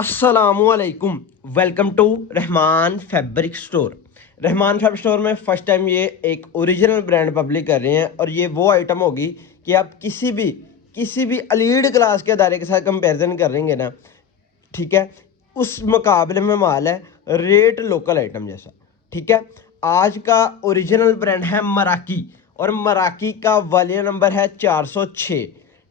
अस्सलामुअलैकुम। Welcome to Rahman fabric store. Rahman fabric store में first time ये एक ओरिजिनल ब्रांड पब्लिक कर रहे हैं और ये वो आइटम होगी कि आप किसी भी एलीट क्लास के अदारे के साथ कंपैरिजन करेंगे ना, ठीक है, उस मुकाबले में माल है, रेट लोकल आइटम जैसा। ठीक है, आज का ओरिजिनल ब्रांड है मराकी और मराकी का वालिया नंबर है 406।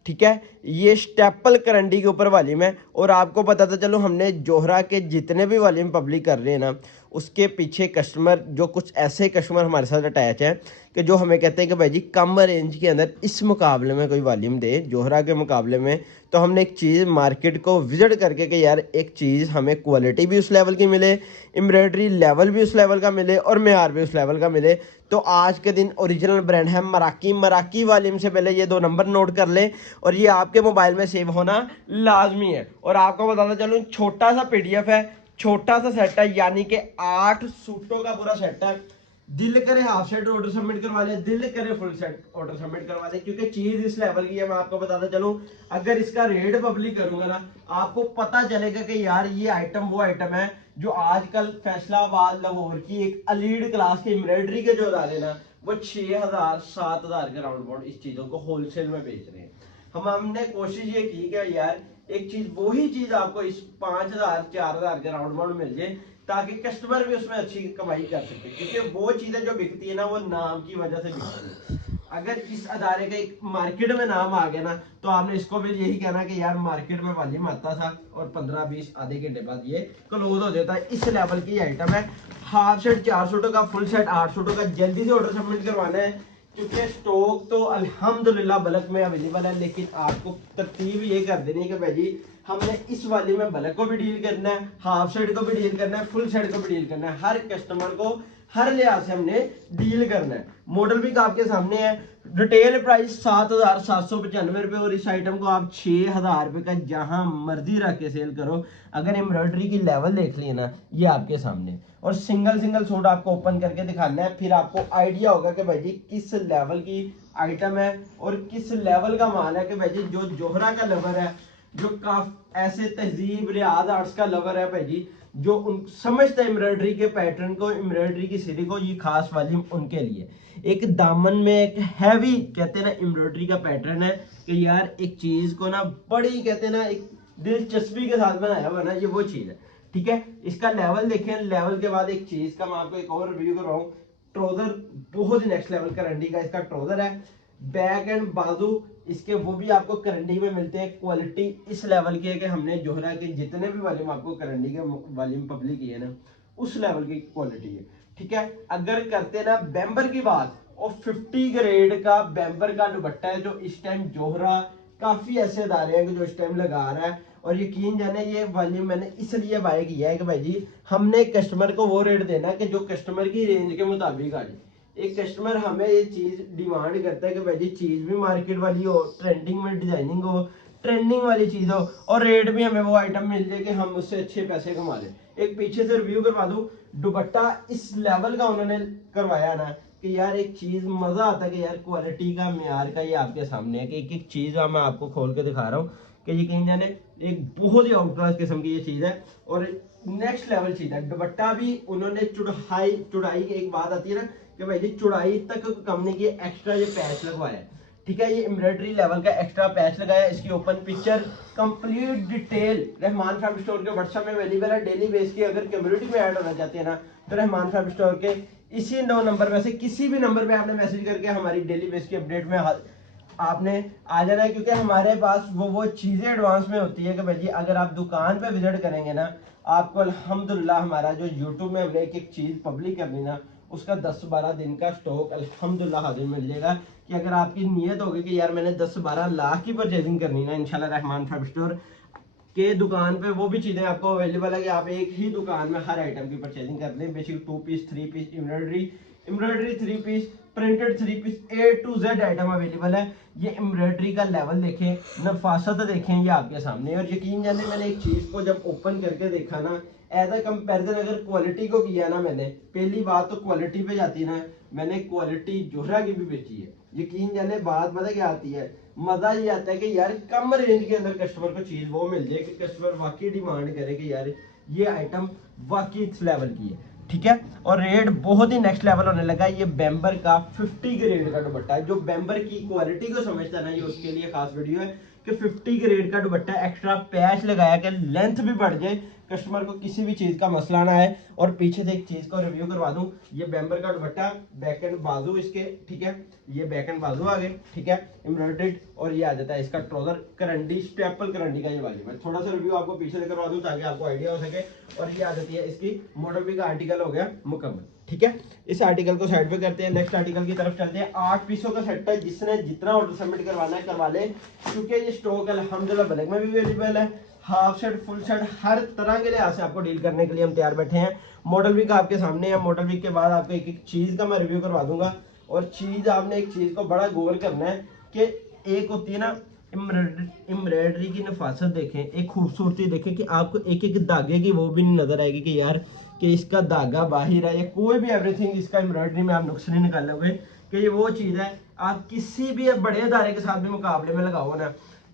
ठीक है, ये स्टेपल करंडी के ऊपर वालीम है। और आपको पता था, चलो हमने जोहरा के जितने भी वालीम पब्लिक कर रहे हैं ना, उसके पीछे कस्टमर, जो कुछ ऐसे कस्टमर हमारे साथ अटैच हैं कि जो हमें कहते हैं कि भाई जी कम रेंज के अंदर इस मुकाबले में कोई वालीम दे जोहरा के मुकाबले में। तो हमने एक चीज़ मार्केट को विजिट करके कि यार एक चीज़ हमें क्वालिटी भी उस लेवल की मिले, एम्ब्रॉयडरी लेवल भी उस लेवल का मिले और मेयार भी उस लेवल का मिले। तो आज के दिन ओरिजिनल ब्रांड है मराकी। मराकी वालीम से पहले ये दो नंबर नोट कर ले और ये आपके मोबाइल में सेव होना लाजमी है। और आपको बताता चलूँ, छोटा सा पीडीएफ है, छोटा सा सेट है, यानी कि 8 सूटों का पूरा सेट है। दिल करे हाफ सेट ऑर्डर सबमिट करवा ले, दिल करे फुल सेट ऑर्डर सबमिट करवा ले, क्योंकि चीज इस लेवल की है। मैं आपको बताता चलूं, अगर इसका रेट पब्लिक करूंगा ना, आपको पता चलेगा कि यार ये आइटम वो आइटम है जो आजकल फैसलाबाद लाहौर की एक अलीड क्लास की एम्ब्रॉयडरी के जो अदारे ना, वो 6,000 7,000 के राउंड अबाउट इस चीजों को होलसेल में बेच रहे हैं। हमने कोशिश ये की कि यार एक चीज, वही चीज आपको इस 5,000 4,000 के राउंड अबाउट मिल जाए, ताकि कस्टमर भी उसमें अच्छी कमाई कर सके। क्योंकि वो चीजें जो बिकती है ना, वो नाम की वजह से बिकती है। अगर इस अदारे का एक मार्केट में नाम आ गया ना, तो आपने इसको भी यही कहना कि यार मार्केट में वालीम आता था और 15-20 आधे घंटे बाद ये क्लोज हो जाता है। इस लेवल की आइटम है। हाफ सेट 4 सूटों का, फुल सेट 8 सूटों का। जल्दी से ऑर्डर सबमिट करवाना है, क्योंकि स्टॉक तो अल्हम्दुलिल्लाह बल्क में अवेलेबल है। लेकिन आपको तरतीब ये कर देनी है कि भाई जी हमने इस वाली में बल्क को भी डील करना है, हाफ सेट को भी डील करना है, फुल सेट को भी डील करना है। हर कस्टमर को हर लिहाज से हमने डील करना है। मॉडल भी आपके सामने है। रिटेल प्राइस 7,795 रुपए और इस आइटम को आप 6,000 रुपए का जहां मर्जी रख के सेल करो। अगर एम्ब्रॉयडरी की लेवल देख ली ना, ये आपके सामने। और सिंगल सिंगल सूट आपको ओपन करके दिखाना है, फिर आपको आइडिया होगा कि भाई जी किस लेवल की आइटम है और किस लेवल का माल है। कि भाई जी जो जोहरा का लवर है, जो ऐसे तहजीब रियाज आर्ट्स का लवर है भाई जी, जो उन समझते हैं एम्ब्रॉयडरी के पैटर्न को, एम्ब्रॉयडरी की सीढ़ी को, ये खास वाली उनके लिए। एक दामन में एक हैवी कहते हैं ना एम्ब्रॉयडरी का पैटर्न है कि यार एक चीज को ना बड़ी कहते हैं ना एक दिलचस्पी के साथ बनाया हुआ ना, ये वो चीज है। ठीक है, इसका लेवल देखें। लेवल के बाद एक चीज का मैं आपको एक और रिव्यू कर रहा हूँ। ट्राउजर बहुत ही नेक्स्ट लेवल करंडी का इसका ट्राउजर है। बैक एंड बाजू इसके वो भी आपको करंडी में मिलते हैं। क्वालिटी इस लेवल की है कि हमने जोहरा के जितने भी वॉल्यूम आपको करंडी के वॉल्यूम पब्लिक किए ना, उस लेवल की क्वालिटी है। ठीक है, अगर करते ना बैम्बर की बात, और 50 ग्रेड का बैम्बर का दुपट्टा है जो इस टाइम जोहरा काफी ऐसे अदारे हैं जो इस टाइम लगा रहा है। और यकीन जाने ये वॉल्यूम मैंने इसलिए बाय किया है कि भाई जी हमने कस्टमर को वो रेट देना कि जो कस्टमर की रेंज के मुताबिक आ जाए। एक कस्टमर हमें ये चीज डिमांड करता है कि भाई जी चीज भी मार्केट वाली हो, ट्रेंडिंग में डिजाइनिंग हो, ट्रेंडिंग वाली चीज हो, और रेट भी हमें वो आइटम मिल जाए कि हम उससे अच्छे पैसे कमा लें। एक पीछे से रिव्यू करवा दूं, दुपट्टा इस लेवल का उन्होंने करवाया ना कि यार एक चीज मजा आता है कि यार क्वालिटी का म्यार का ये आपके सामने है कि एक एक चीज मैं आपको खोल के दिखा रहा हूँ कि यकीन जाने एक बहुत ही आउटक्लास किस्म की ये चीज है और नेक्स्ट लेवल चीज है। दुपट्टा भी उन्होंने चुड़ाई की एक बात आती है ना कि भाई जी चुड़ाई तक कम नहीं की, एक्स्ट्रा ये पैच लगवाया। ठीक है, ये एम्ब्रॉयडरी लेवल का एक्स्ट्रा पैच लगाया। इसकी open picture complete detail Rahman fabric store के व्हाट्सएप में अवेलेबल है। डेली बेस की अगर कम्युनिटी में ऐड होना चाहते हैं ना, तो रहमान फैब्रिक स्टोर के इसी 9 नंबर में से किसी भी नंबर पे आपने मैसेज करके हमारी डेली बेस की अपडेट में आपने आ जाना है। क्योंकि हमारे पास वो चीजें एडवांस में होती है कि भाई जी अगर आप दुकान पे विजिट करेंगे ना, आपको अल्हम्दुलिल्लाह हमारा जो यूट्यूब में हमने एक एक चीज पब्लिक करनी ना, उसका 10-12 दिन का स्टॉक अल्हम्दुलिल्लाह हाजिर मिल जाएगा। कि अगर आपकी नीयत होगी कि यार मैंने 10-12 लाख की परचेजिंग करनी ना, इंशाल्लाह रहमान फैब्रिक स्टोर के दुकान पे वो भी चीजें आपको अवेलेबल है कि आप एक ही दुकान में हर आइटम की परचेजिंग कर लें। Basic 2 piece 3 piece embroidery 3 piece, printed 3 piece, A to Z item available है। ये एम्ब्रॉयडरी का लेवल देखें, नफासत देखें, ये आपके सामने। और यकीन जाने मैंने एक चीज को जब ओपन करके देखा ना, एज अ कंपेरिजन अगर क्वालिटी को किया ना, मैंने पहली बात तो क्वालिटी पे जाती ना, मैंने क्वालिटी जोहरा की भी बेची है। यकीन जाने बात पता क्या आती है, मजा ये आता है कि यार कम रेंज के अंदर कस्टमर को चीज वो मिल जाए कि कस्टमर वाकई डिमांड करे कि यार ये आइटम वाकई इस लेवल की है, ठीक है। और रेट बहुत ही नेक्स्ट लेवल होने लगा। ये बेम्बर का 50 ग्रेड का दुपट्टा है। जो बेम्बर की क्वालिटी को समझता है ना, ये उसके लिए खास वीडियो है कि 50 ग्रेड का दुपट्टा, एक्स्ट्रा पैच लगाया कि लेंथ भी बढ़ जाए, कस्टमर को किसी भी चीज का मसला ना है। और पीछे से एक चीज को रिव्यू करवा दूं, ये बेम्बर का दुपट्टा, बैक एंड बाजू इसके, ठीक है, ये बैक एंड बाजू आ गए, ठीक है, एम्ब्रॉयडर्ड। और ये आ जाता है इसका ट्राउजर, करंडी, स्टेपल करंडी का ये वाली। मैं थोड़ा सा रिव्यू आपको पीछे से करवा दूं ताकि आपको आइडिया हो सके। और ये आ जाती है इसकी मॉडल भी का आर्टिकल हो गया मुकम्मल, ठीक है। इस आर्टिकल को साइड पे करते हैं, नेक्स्ट आर्टिकल की तरफ चलते हैं। 8 पीसों का सेट है, जिसने जितना ऑर्डर सबमिट करवाना है करवा ले, क्योंकि ये स्टॉक अल्हम्दुलिल्लाह ब्लैक में भी अवेलेबल है। हाफ सेट, फुल सेट, हर तरह के लिहाज से आपको डील करने के लिए हम तैयार बैठे हैं। मॉडल वीक आपके सामने है। मॉडल वीक के बाद आपको एक एक चीज का मैं रिव्यू करवा दूंगा। और चीज आपने एक चीज को बड़ा गौर करना है कि एक होती है ना एम्ब्रॉयडरी की नफासत देखें, एक खूबसूरती देखें कि आपको एक एक धागे की वो भी नहीं नजर आएगी कि यार कि इसका धागा बाहर है या कोई भी एवरीथिंग इसका एम्ब्रॉयडरी में आप नुक्स नहीं निकालोगे कि ये वो चीज है। आप किसी भी बड़े अदारे के साथ भी मुकाबले में लगाओ ना,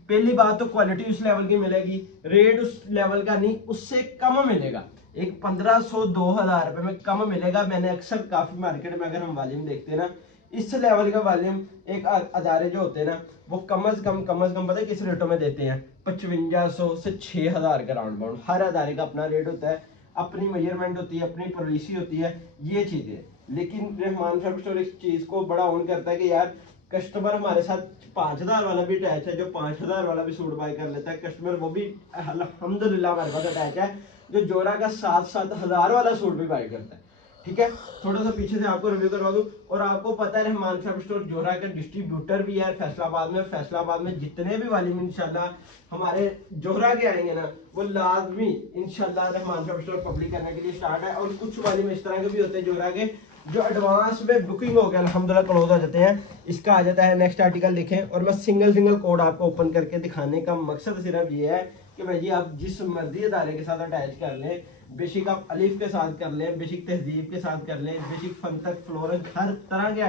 पहली बात तो क्वालिटी उस लेवल की मिलेगी, रेट उस लेवल का नहीं, उससे कम मिलेगा। एक 1500-2000 रुपए में कम मिलेगा। मैंने अक्सर काफी मार्केट में अगर हम वॉल्यूम देखते हैं ना, इस लेवल का वॉल्यूम एक अदारे जो होते हैं ना, वो कम से कम पता है किस रेटों में देते हैं? 5500 से 6000 का राउंड बाउंड। हर अदारे का अपना रेट होता है, अपनी मेजरमेंट होती है, अपनी पॉलिसी होती है, ये चीजें। लेकिन रहमान फैब्रिक स्टोर इस चीज को बड़ा ऑन करता है कि यार कस्टमर हमारे साथ 5000 वाला भी अटैच है, जो 5000 वाला भी सूट बाय कर लेता है कस्टमर, वो भी अल्हम्दुलिल्लाह हमारे पास अटैच है, जो जोरा का 7-7 हजार वाला सूट भी बाय करता है, ठीक है। थोड़ा सा पीछे से आपको रिव्यू करवा दूं। और आपको पता है रहमान फैब्रिक स्टोर जोरा का डिस्ट्रीब्यूटर भी है फैसलाबाद में। फैसलाबाद में जितने भी वालिम इंशाल्लाह हमारे जोहरा के आएंगे ना, वो लाजमी इंशाल्लाह रहमान फैब्रिक स्टोर पब्लिक करने के लिए स्टार्ट है। और कुछ वालिम इस तरह के भी होते हैं जोहरा के, जो एडवांस में बुकिंग हो गया अल्हम्दुलिल्लाह क्लोज हो जाते हैं। इसका आ जाता है नेक्स्ट आर्टिकल देखें। और मैं सिंगल कोड आपको ओपन करके दिखाने का मकसद सिर्फ ये है कि भाई जी आप जिस मर्जी अदारे के साथ अटैच कर लें, बेसिक आप अलिफ के साथ कर लें, बेसिक तहजीब के साथ कर लें, बेसिक फन तक, फ्लोरेंस, हर तरह के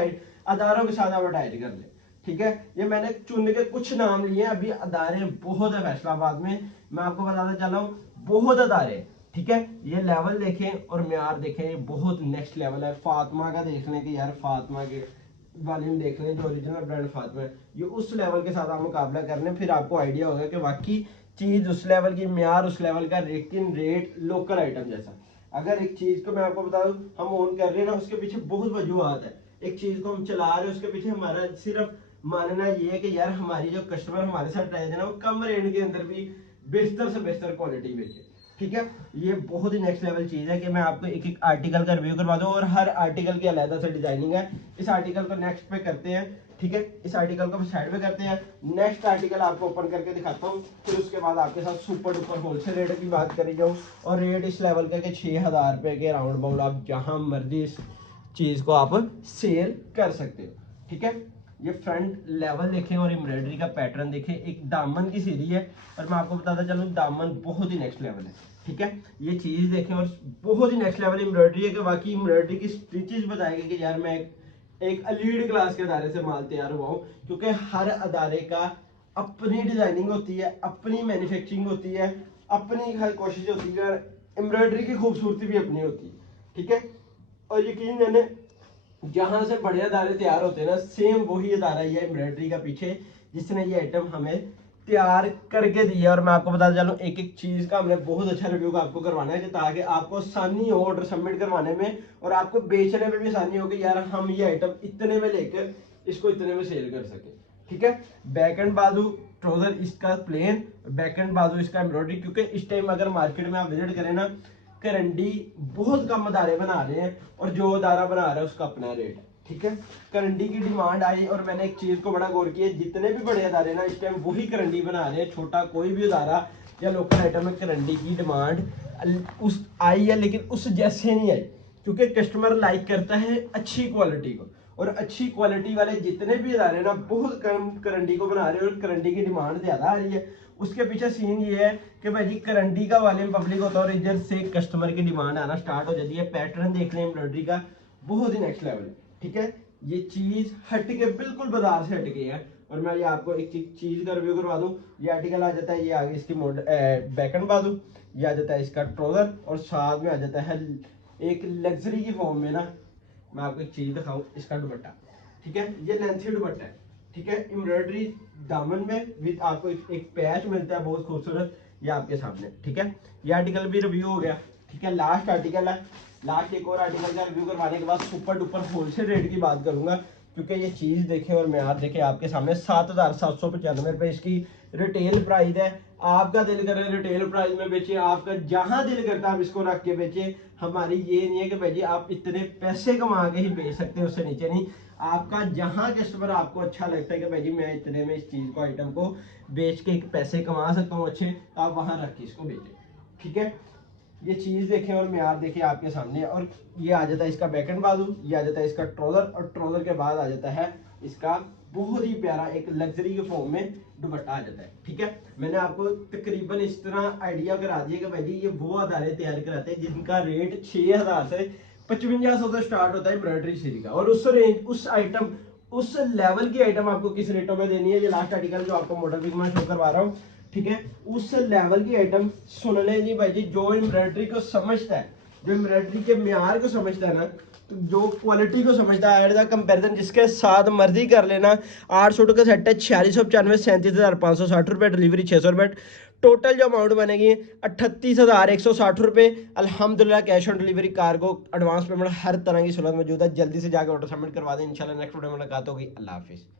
अदारों के साथ आप अटैच कर लें, ठीक है। ये मैंने चुन के कुछ नाम लिए, अभी अदारे बहुत है फैसलाबाद में, मैं आपको बताता चला हूँ, बहुत अदारे, ठीक है। ये लेवल देखें और म्यार देखें, ये बहुत नेक्स्ट लेवल है। फातिमा का देख लें कि यार फातिमा के वॉल्यूम देख लें, जो ओरिजिनल ब्रांड फातिमा है, ये उस लेवल के साथ आप मुकाबला कर लें, फिर आपको आइडिया होगा कि वाकई चीज उस लेवल की, म्यार उस लेवल का, लेकिन रेट लोकल आइटम जैसा। अगर एक चीज को मैं आपको बता दूं, हम ऑन कर रहे हैं ना, उसके पीछे बहुत वजूहत है। एक चीज को हम चला रहे हैं, उसके पीछे हमारा सिर्फ मानना ये है कि यार हमारी जो कस्टमर हमारे साथ रहे थे ना, वो कम रेट के अंदर भी बेहतर से बेहतर क्वालिटी बेचे, ठीक है। ये बहुत ही नेक्स्ट लेवल चीज है कि मैं आपको एक एक आर्टिकल का रिव्यू करवा दूं। और हर आर्टिकल की अलग से डिजाइनिंग है। इस आर्टिकल को नेक्स्ट पे करते हैं, ठीक है। इस आर्टिकल को साइड पे करते हैं, नेक्स्ट आर्टिकल आपको ओपन करके दिखाता हूँ, फिर उसके बाद आपके साथ सुपर डुपर होलसेल रेट की बात करी जाऊँ। और रेट इस लेवल का कि 6000 रुपए के राउंड बाउंड आप जहां मर्जी इस चीज को आप सेल कर सकते हो, ठीक है। ये फ्रंट लेवल देखें और एम्ब्रॉयडरी का पैटर्न देखें, एक दामन की सीरी है। और मैं आपको बताता चलूं, दामन बहुत ही नेक्स्ट लेवल है, ठीक है। ये चीज देखें और बहुत ही नेक्स्ट लेवल एम्ब्रॉयडरी है कि बाकी एम्ब्रॉयडरी की स्टिचेस बताएगी कि यार मैं एक अलीड क्लास के अदारे से माल तैयार हुआ हूँ। क्योंकि हर अदारे का अपनी डिजाइनिंग होती है, अपनी मैन्युफैक्चरिंग होती है, अपनी हर कोशिश होती है, एम्ब्रॉयडरी की खूबसूरती भी अपनी होती है, ठीक है। और यकीन मैंने जहां से बड़े अदारे तैयार होते हैं ना, सेम वही अदारा ही है एम्ब्रॉयडरी का पीछे, जिसने ये आइटम हमें तैयार करके दिया। और मैं आपको बताता चलूं, एक एक चीज का हमने बहुत अच्छा रिव्यू का आपको करवाना है कि ताकि आपको आसानी हो ऑर्डर सबमिट करवाने में, और आपको बेचने में भी आसानी हो कि यार हम ये आइटम इतने में लेकर इसको इतने में सेल कर सके, ठीक है। बैक एंड बाजू ट्राउजर इसका प्लेन, बैक एंड बाजू इसका एम्ब्रॉयडरी। क्योंकि इस टाइम अगर मार्केट में आप विजिट करें ना, करंडी बहुत कम अदारे बना रहे हैं, और जो अदारा बना रहा है उसका अपना रेट है, ठीक है। करंडी की डिमांड आई, और मैंने एक चीज को बड़ा गौर किया, जितने भी बड़े अदारे ना इस टाइम वही करंडी बना रहे हैं। छोटा कोई भी अदारा या लोकल आइटम में करंडी की डिमांड उस आई है, लेकिन उस जैसे नहीं आई, क्योंकि कस्टमर लाइक करता है अच्छी क्वालिटी को। और अच्छी क्वालिटी वाले जितने भी अदारे ना बहुत कम करंडी को बना रहे हैं, और करंडी की डिमांड ज्यादा आ रही है। उसके पीछे सीन ये है कि भाई जी करंडी का वॉल्यूम पब्लिक होता है, और इधर से कस्टमर की डिमांड आना स्टार्ट हो जाती है। पैटर्न देख लें एम्ब्रॉयडरी का, बहुत ही नेक्स्ट लेवल है, ठीक है। ये चीज हट के बिल्कुल बाजार से हट के है। और मैं ये आपको एक चीज़ का रिव्यू करवा दूँ। ये आर्टिकल आ जाता है, ये आगे इसकी बैक एंड बाजू, ये आ जाता है इसका ट्राउजर, और साथ में आ जाता है एक लग्जरी की फॉर्म में ना, मैं आपको एक चीज़ दिखाऊँ, इसका दुपट्टा, ठीक है, ये लेंथी दुपट्टा है, ठीक है, एम्ब्रॉयडरी दामन में विद आपको एक पैच मिलता है बहुत खूबसूरत, ये आपके सामने, ठीक है। ये आर्टिकल भी रिव्यू हो गया, ठीक है। लास्ट आर्टिकल है, लास्ट एक और आर्टिकल का रिव्यू करवाने के बाद सुपर डुपर होलसेल रेट की बात करूंगा, क्योंकि ये चीज़ देखें और म्यार देखें आपके सामने 7,795 रुपये इसकी रिटेल प्राइस है। आपका दिल करे रिटेल प्राइस में बेचे, आपका जहां दिल करता है आप इसको रख के बेचे। हमारी ये नहीं है कि भाई जी आप इतने पैसे कमा के ही बेच सकते हैं, उससे नीचे नहीं। आपका जहां कस्टमर आपको अच्छा लगता है कि भाई जी मैं इतने में इस चीज को आइटम को बेच के एक पैसे कमा सकता हूँ अच्छे, आप वहां रख के इसको बेचें, ठीक है। ये चीज देखें और म्यार देखें आपके सामने, और ये आ जाता है इसका बैक एंड बाजू, ये आ जाता है इसका ट्राउजर, और ट्राउजर के बाद आ जाता है इसका बहुत ही प्यारा एक लग्जरी के फॉर्म में दुपट्टा आ जाता है, ठीक है। मैंने आपको तकरीबन इस तरह आइडिया करा दिया कि भाई जी ये वो अदारे तैयार कराते हैं जिनका रेट 6,000 से 5500 से स्टार्ट होता है एम्ब्रॉयडरी सीरी का, और उस रेंज उस आइटम उस लेवल की आइटम आपको किस रेटों में देनी है। ये लास्ट आर्टिकल जो आपको मॉडल पिक में शो करवा रहा हूँ, ठीक है, उस लेवल की आइटम सुन ले जी भाई जी। जो एम्ब्रॉयडरी को समझता है, जो एम्ब्रॉयडरी के म्यार को समझता है ना, तो जो क्वालिटी को समझता है, एट द कंपेरिजन जिसके साथ मर्जी कर लेना। 8 सूट का सेट है 4695, 37,560 रुपये, डिलीवरी 600 रुपये। टोटल जो अमाउंट बनेगी 38,160 रुपये। अल्हम्दुलिल्लाह cash on delivery, cargo, advance payment, हर तरह की सहूलत मौजूद है। जल्दी से जाकर ऑर्डर सबमिट करवा दें। इंशाल्लाह नेक्स्ट वीडियो में मुलाकात होगी। अल्लाह हाफिज़।